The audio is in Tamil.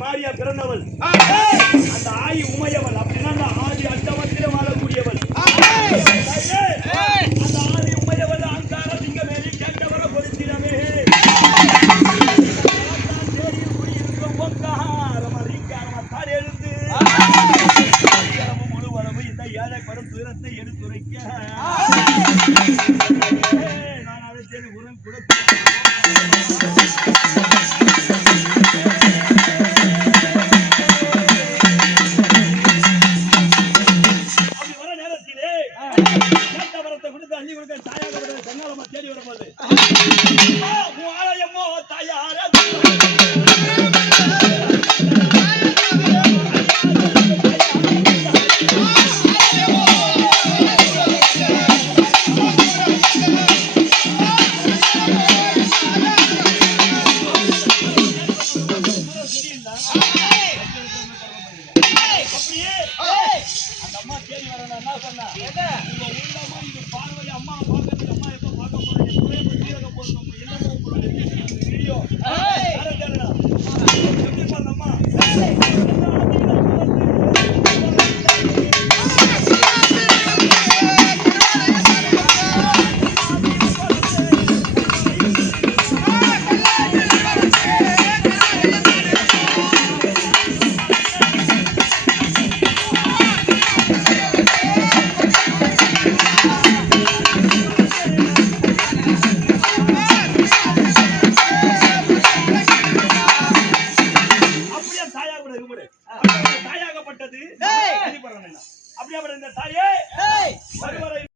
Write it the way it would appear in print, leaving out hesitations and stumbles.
மாரியா பிறந்தவள் அந்த ஆயி உமையவள் அப்படின்னா அந்த ஆதி அண்டவத்திலே வாழக்கூடியவள் அந்த ஆதி உமையவள் அங்கார சிங்கமேரி கேட்டவர பொருத்தினமே தேடியில் குடியிருக்கிற ஓங்காரம் அறிக்காரத்தால் எழுந்து முழுவளவு இந்த ஏழைப்படும் துயரத்தை எடுத்துரைக்க நான் அதை தேடி உரம் கொடுத்து தேடி வரும்போது தாயார அப்படியே அந்த அம்மா தேடி வரணும் என்ன சொன்னா உங்க உள்ளமா இது பார்வை அம்மா பார்க்க